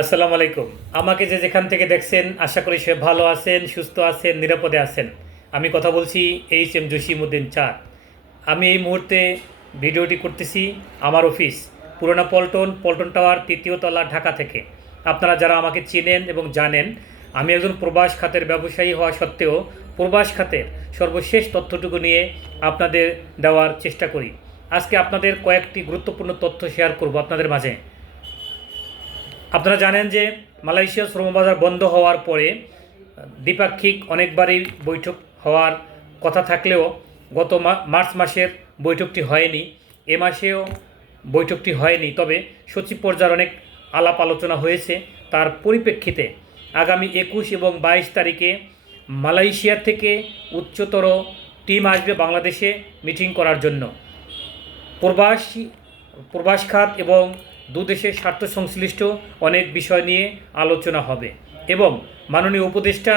আসসালামু আলাইকুম। আমাকে যে যেখান থেকে দেখছেন আশা করি সে ভালো আছেন, সুস্থ আছেন, নিরাপদে আছেন। আমি কথা বলছি এইচ.এম. জসিমউদ্দিন চাঁদ। আমি এই মুহূর্তে ভিডিওটি করতেছি আমার অফিস পুরোনো পল্টন টাওয়ার ৩য় তলা, ঢাকা থেকে। আপনারা যারা আমাকে চেনেন এবং জানেন, আমি একজন প্রবাস খাতের ব্যবসায়ী হওয়া সত্ত্বেও প্রবাস খাতের সর্বশেষ তথ্যটুকু নিয়ে আপনাদের দেওয়ার চেষ্টা করি। আজকে আপনাদের কয়েকটি গুরুত্বপূর্ণ তথ্য শেয়ার করব আপনাদের মাঝে। আপনারা জানেন যে মালয়েশিয়া শ্রমবাজার বন্ধ হওয়ার পরে দ্বিপাক্ষিক অনেকবারই বৈঠক হওয়ার কথা থাকলেও গত মার্চ মাসের বৈঠকটি হয়নি, এ মাসেও বৈঠকটি হয়নি। তবে সচিব পর্যায়ের অনেক আলাপ আলোচনা হয়েছে। তার পরিপ্রেক্ষিতে আগামী ২১ এবং ২২ তারিখে মালয়েশিয়া থেকে উচ্চতর টিম আসবে বাংলাদেশে মিটিং করার জন্য। প্রবাস খাত এবং দুদেশের স্বার্থ সংশ্লিষ্ট অনেক বিষয় নিয়ে আলোচনা হবে এবং মাননীয় উপদেষ্টা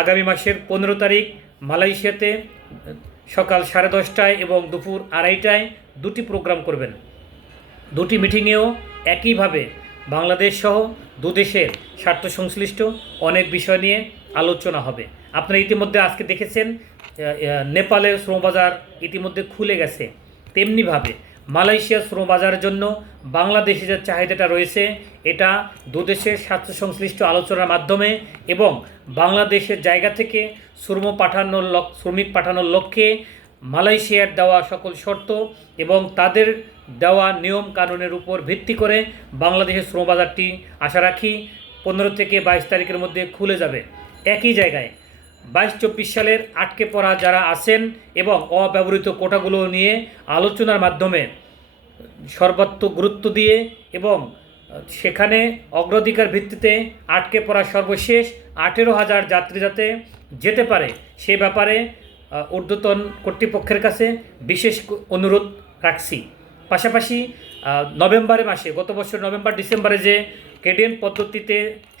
আগামী মাসের ১৫ তারিখ মালয়েশিয়াতে সকাল 10:30টায় এবং দুপুর 2:30টায় দুটি প্রোগ্রাম করবেন। দুটি মিটিংয়েও একইভাবে বাংলাদেশ সহ দুদেশের স্বার্থ সংশ্লিষ্ট অনেক বিষয় নিয়ে আলোচনা হবে। আপনারা ইতিমধ্যে আজকে দেখেছেন নেপালের শ্রমবাজার ইতিমধ্যে খুলে গেছে। তেমনিভাবে মালয়েশিয়ার শ্রমবাজারের জন্য বাংলাদেশে যে চাহিদাটা রয়েছে, এটা দুদেশের স্বার্থ সংশ্লিষ্ট আলোচনার মাধ্যমে এবং বাংলাদেশের জায়গা থেকে শ্রমিক পাঠানোর লক্ষ্যে মালয়েশিয়ার দেওয়া সকল শর্ত এবং তাদের দেওয়া নিয়ম কানুনের উপর ভিত্তি করে বাংলাদেশের শ্রমবাজারটি আশা রাখি 15 থেকে 22 তারিখের মধ্যে খুলে যাবে। একই জায়গায় 22-24 সালের আটকে পড়া যারা আছেন এবং অব্যবহৃত কোটাগুলো নিয়ে আলোচনার মাধ্যমে সর্বাত্মক গুরুত্ব দিয়ে এবং সেখানে অগ্রাধিকার ভিত্তিতে আটকে পড়া সর্বশেষ 18,000 যাত্রী যাতে যেতে পারে সে ব্যাপারে ঊর্ধ্বতন কর্তৃপক্ষের কাছে বিশেষ অনুরোধ রাখছি। পাশাপাশি নভেম্বর মাসে, গত বছর নভেম্বর ডিসেম্বরে যে কেডিএন পদ্ধতিতে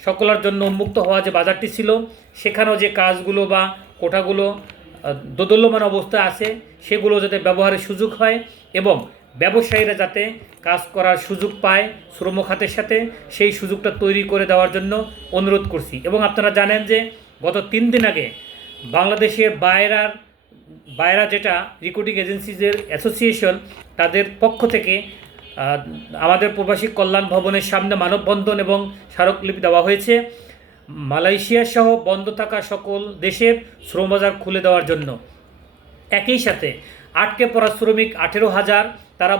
সকলের জন্য উন্মুক্ত হওয়া যে বাজারটি ছিল, সেখানেও যে কাজগুলো বা কোটাগুলো দোদুল্যমান অবস্থায় আছে সেগুলো যাতে ব্যবহারের সুযোগ হয় এবং ব্যবসায়ীরা যাতে কাজ করার সুযোগ পায় শ্রম খাতের সাথে, সেই সুযোগটা তৈরি করে দেওয়ার জন্য অনুরোধ করছি। এবং আপনারা জানেন যে গত 3 দিন আগে বাংলাদেশের বাইরা যেটা রিক্রুটিং এজেন্সিজের অ্যাসোসিয়েশন, তাদের পক্ষ থেকে আমাদের প্রবাসী কল্যাণ ভবনের সামনে মানববন্ধন এবং স্মারকলিপি দেওয়া হয়েছে মালয়েশিয়া সহ বন্ধ থাকা সকল দেশের শ্রমবাজার খুলে দেওয়ার জন্য। একই সাথে আটকে পড়া শ্রমিক 18,000 তারা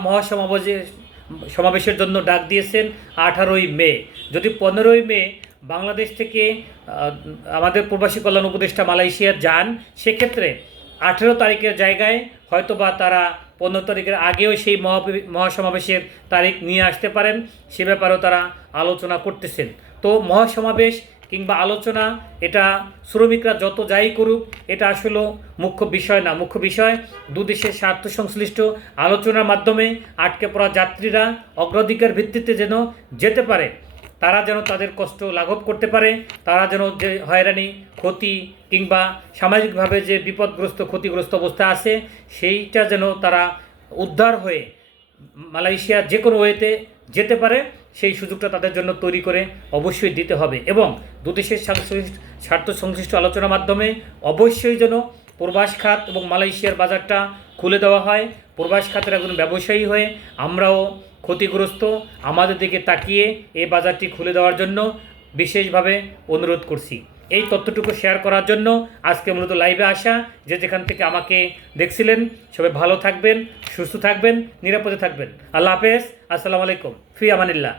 সমাবেশের জন্য ডাক দিয়েছেন 18ই মে। যদি 15ই মে বাংলাদেশ থেকে আমাদের প্রবাসী কল্যাণ উপদেষ্টা মালয়েশিয়া যান, সেক্ষেত্রে 18 তারিখের জায়গায় হয়তোবা তারা 15 তারিখের আগেও সেই মহাসমাবেশের তারিখ নিয়ে আসতে পারেন, সে ব্যাপারেও তারা আলোচনা করতেছেন। তো মহাসমাবেশ কিংবা আলোচনা, এটা শ্রমিকরা যত যাই করুক, এটা আসলে মুখ্য বিষয় না। মুখ্য বিষয় দুদেশের স্বার্থ সংশ্লিষ্ট আলোচনার মাধ্যমে আটকে পড়া যাত্রীরা অগ্রাধিকার ভিত্তিতে যেন যেতে পারে, তারা যেন তাদের কষ্ট লাঘব করতে পারে, তারা যেন যে হয়রানি, ক্ষতি কিংবা সামাজিকভাবে যে বিপদগ্রস্ত, ক্ষতিগ্রস্ত অবস্থা আছে, সেইটা যেন তারা উদ্ধার হয়ে মালয়েশিয়া যে কোনো ওয়েতে যেতে পারে, সেই সুযোগটা তাদের জন্য তৈরি করে অবশ্যই দিতে হবে। এবং দুদেশের স্বার্থ সংশ্লিষ্ট আলোচনার মাধ্যমে অবশ্যই যেন প্রবাস খাত এবং মালয়েশিয়ার বাজারটা খুলে দেওয়া হয়। প্রবাস খাতের একজন ব্যবসায়ী হয়ে আমরাও ক্ষতিগ্রস্ত, আমাদের দিকে তাকিয়ে এই বাজারটি খুলে দেওয়ার জন্য বিশেষভাবে অনুরোধ করছি। এই তথ্যটুকু শেয়ার করার জন্য আজকে মূলত লাইভে আসা। যে যেখান থেকে আমাকে দেখছিলেন সবাই ভালো থাকবেন, সুস্থ থাকবেন, নিরাপদে থাকবেন। আল্লাহ হাফেজ। আসসালামু আলাইকুম। ফি আমানিল্লাহ।